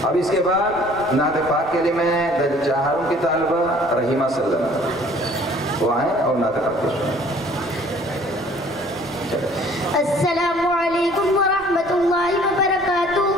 अब इसके बाद नात पाक के लिए मैं दर्ज चाहूँ की तालबा रहीमा सल्लम वो आए और नात पाक पेश करें। अस्सलामु अलैकुम व रहमतुल्लाहि व बरकातुहू।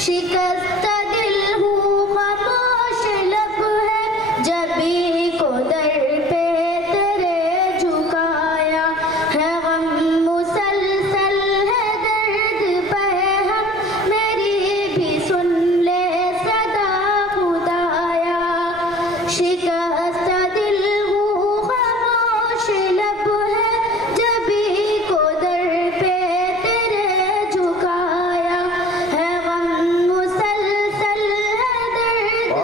शिकस्त दिल हूँ खामोश लब है, जबी को दर पे तेरे झुकाया है, गम मुसलसल है दर्द पे हम, मेरी भी सुन ले सदा खुदाया। शिकस्त दिल हूँ खामोश लब है, जबी को दर पे तेरे झुकाया है, गम मुसलसल है दर्द पे हम,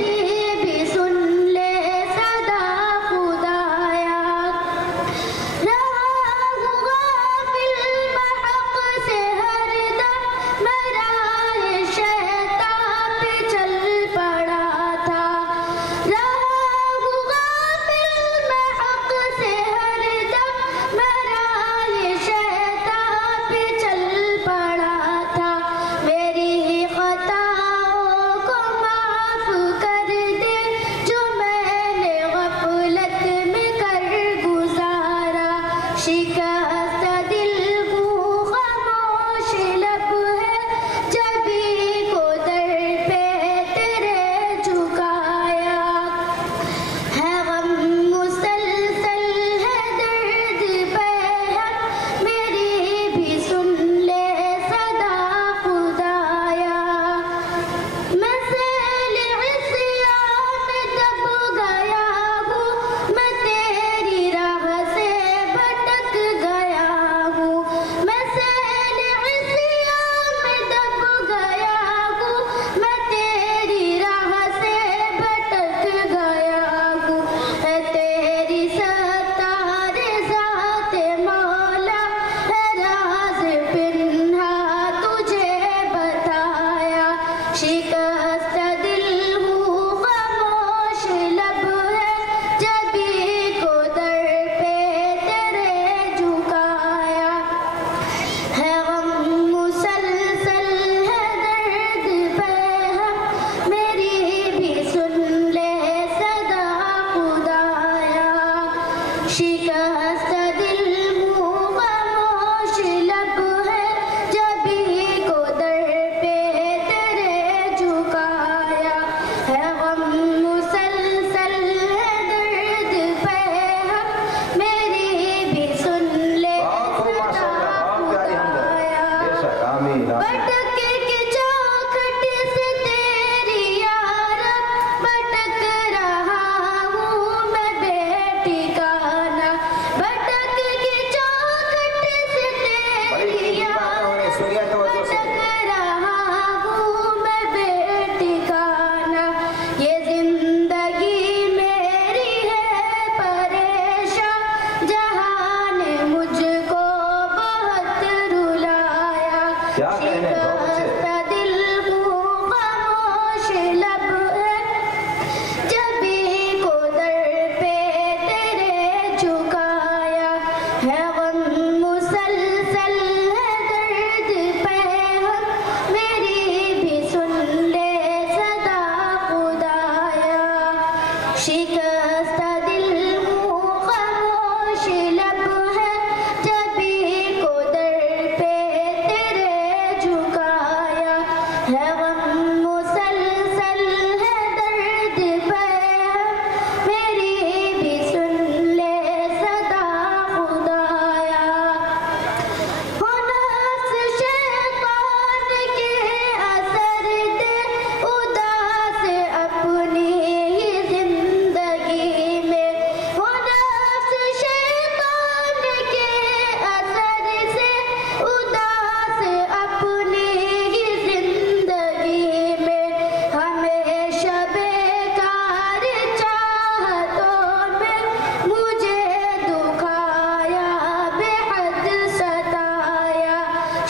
मेरी भी सुन ले सदा खुदाया। रहा हूँ गाफिल बहक से हरदम, मेरा ये शैतान पे चल पड़ा था। रहा हूँ गाफिल बहक से हरदम, मेरा ये शैतान पे चल पड़ा था। मेरी खताओं को माफ कर दे, जो मैंने गफलत में कर गुजारा। शिकस्त दिल हूँ खामोश लब है, जबी को दर पे तेरे झुकाया है, गम मुसलसल है दर्द पे हम, मेरी भी सुन ले सदा खुदाया। मैं ज़ैल इस्यान में दब गया हूँ, मैं तेरी राह से भटक गया हूँ। मैं ज़ैल इस्यान में दब गया हूँ, मैं तेरी राह से भटक गया हूँ। है तेरी सत्तार ज़ाते मौला, है राज़ पिन्हा तुझे बताया। शिकस्त दिल हूँ खामोश लब है, जबी को दर पे तेरे झुकाया है, गम मुसलसल है दर्द पे हम, मेरी भी सुन ले सदा खुदाया। शिकस्त दिल हूँ खामोश लब है, जबी को दर पे तेरे झुकाया है, गम मुसलसल है दर्द पे हम, मेरी भी सुन ले सदा खुदाया। भटके के चौखट से तेरी यारब, भटक रहा हूँ मैं बेठिकाना। भटक के चौखट से तेरी यारब, भटक रहा हूँ मैं बेठिकाना। ये जिंदगी मेरी है परेशान, जहां ने मुझको बहुत रुलाया। क्या कहने दो बच्चे? शिकस्त दिल हूँ खामोश लब है, जबी को दर पे तेरे झुकाया है, गम मुसलसल है दर्द पे हम, मेरी भी सुन ले सदा खुदाया। शिकस्त दिल हूँ खामोश लब है, जबी को दर पे तेरे झुकाया है, गम मुसलसल है दर्द पे हम, मेरी भी सुन ले सदा खुदाया। हो नफ्स शैतान के असर दे, उदास अपनी ही जिंदगी में। हो नफ्स शैतान के असर से, उदास अपनी ही जिंदगी में। हमेशा बेकार चाहतों में मुझे दुखाया, बेहद सताया।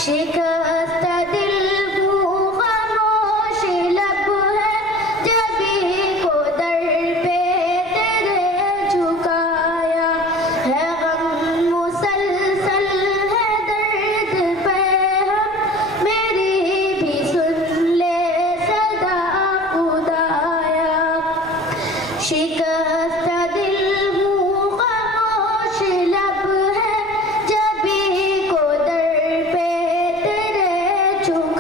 शिकस्त दिल हूँ खामोश लब है, जबी को दर पे तेरे झुकाया है, गम मुसलसल है दर्द पे हम, शिकस्त दिल हूँ खामोश लब है जबी को दर पे तेरे झुकाया